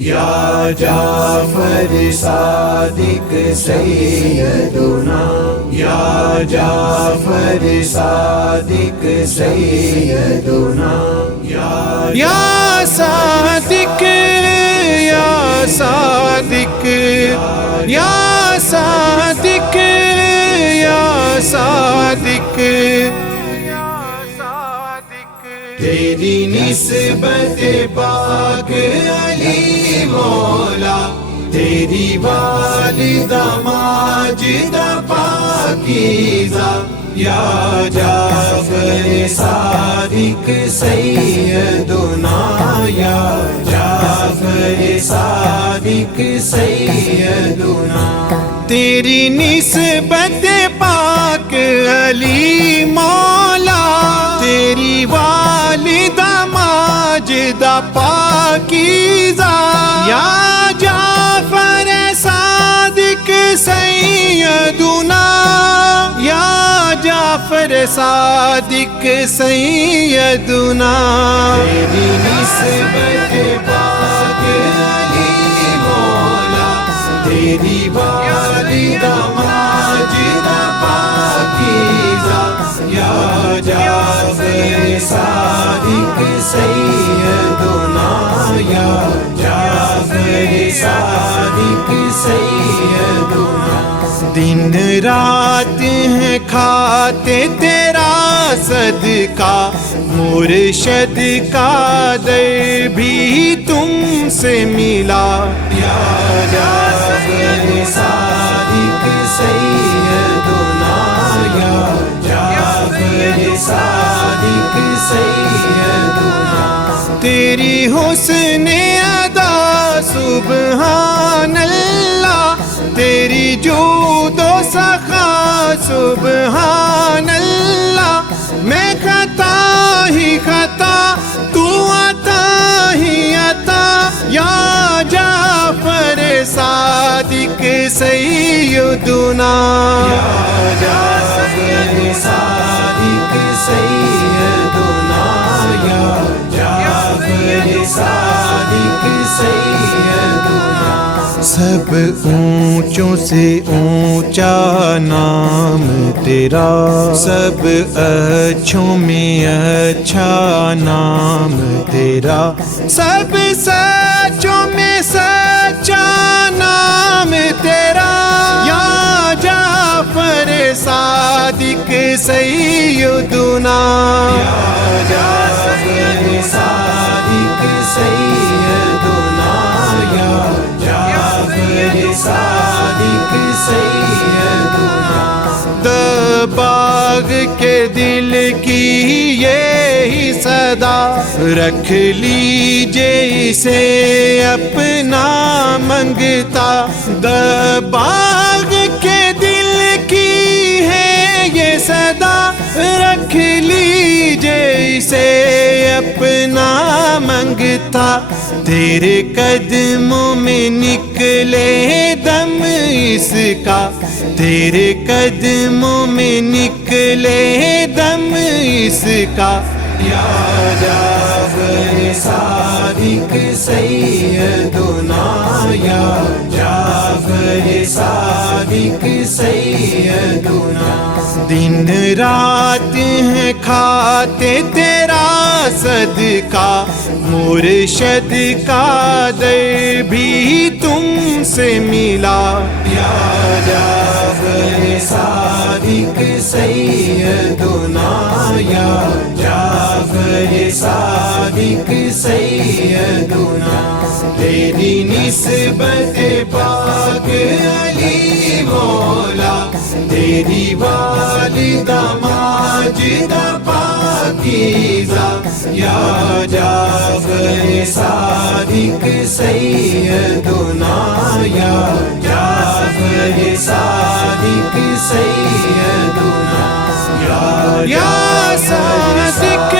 یا جعفر صادق سیدنا، یا جعفر صادق سیدنا، یا صادق یا صادق یا صادق یا صادق، تیری نسبت پاک علی مولا، تیری والدہ ماجدہ پاکیزہ، یا جعفر صادق سیدنا، یا جعفر صادق سیدنا، تیری نسبت پاک علی مولا، تیری والدہ ماجدہ پاکیزہ، یا جعفر صادق سیدنا، یا جعفر صادق سیدنا، تیری نسبت پاک علی مولا، تیری والدہ ماجدہ پاکیزہ، یا جعفر صادق سیدنا، یا جعفر صادق سیدنا، دن رات ہیں کھاتے تیرا صدقہ، مرشد کا در بھی تم سے ملا، یا جعفر صادق سیدنا، یا جعفر صادق سیدنا، تیری حسن ادا سبحان اللہ، تیری جود و سخا سبحان اللہ، میں خطا ہی خطا تو عطا ہی عطا، یا جعفر صادق سیدنا، یا جعفر صادق سیدنا، یا جعفر صادق سیدنا، سب اونچوں سے اونچا نام تیرا، سب اچھوں میں اچھا نام تیرا، سب سچوں میں سچا نام تیرا، یا جعفر صادق سیدنا، یا جعفر صادق سیدنا، یا جعفر صادق سیدنا، باغ کے دل کی یہی صدا، رکھ لیجے اسے اپنا منگتا، باغ کے دل کی ہے یہ صدا، رکھ لیجے اسے اپنا منگتا، تیرے قدموں میں نکلے دم اس کا، تیرے قدموں میں نکلے دم اس کا، یا جعفر صادق سیدنا، یا جعفر صادق سیدنا، دن رات ہیں کھاتے تیرا صدقہ، مرشد کا در بھی تم سے ملا، یا جعفر صادق سیدنا، یا جعفر صادق سیدنا، تیری نسبت پاک علی مولا، تیری والدہ ماجدہ پاکیزہ، یا جعفر صادق سیدنا، یا جعفر صادق سیدنا، یا صادق